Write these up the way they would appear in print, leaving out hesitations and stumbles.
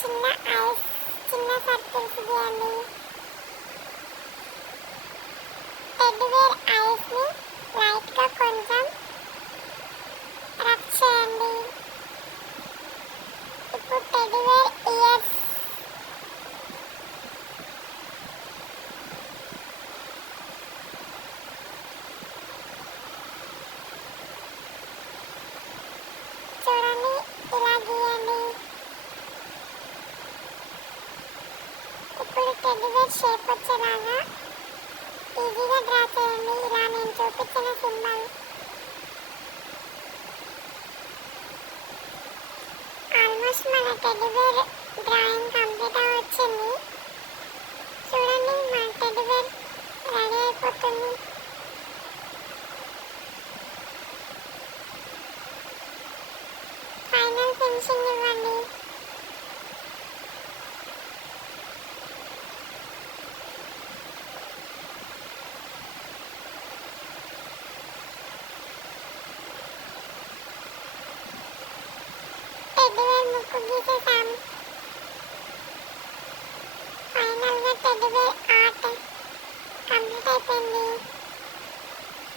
చిన్న ఐస్ చిన్న సర్కిల్స్ గీయండి. టెడ్డీబేర్ ఐస్ని లైట్గా కొంచెం రబ్ చేయండి. ఇప్పుడు టెడ్డీబేర్ ఇయర్స్ చూడండి, ఇలా గీయండి. ఇప్పుడు టెడ్డీబేర్ షేప్ వచ్చేలాగా ఈజీగా డ్రా చేయండి. ఇలా నేను చూపించిన సింబల్. ఆల్మోస్ట్ మన టెడ్డీబేర్ డ్రాయింగ్ కంప్లీట్ వచ్చింది. చూడండి, మన టెడ్డీబేర్ రెడీ అయిపోతుంది. ఫైనల్ ఫినిషింగ్ ఇవ్వండి. టెడ్డీబేర్ ముక్కు గీసేసాం. ఫైనల్గా టెడ్డీబేర్ ఆర్ట్ కంప్లీట్ అయిపోయింది.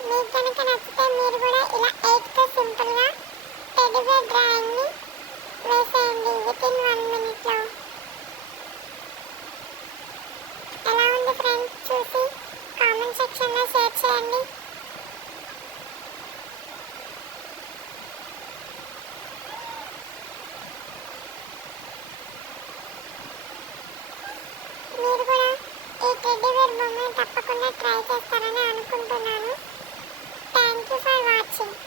మీకు కనుక నచ్చితే మీరు కూడా ఇలా 8తో సింపుల్గా టెడ్డీబేర్ డ్రాయింగ్ని వేసేయండి వితిన్ 1 మినిట్లో. ఎలా ఉంది ఫ్రెండ్స్, చూసి కామెంట్ సెక్షన్లో షేర్ చేయండి. మీరు కూడా ఈ టెడ్డీబేర్ బొమ్మను తప్పకుండా ట్రై చేస్తారని అనుకుంటున్నాను. Thank you for watching.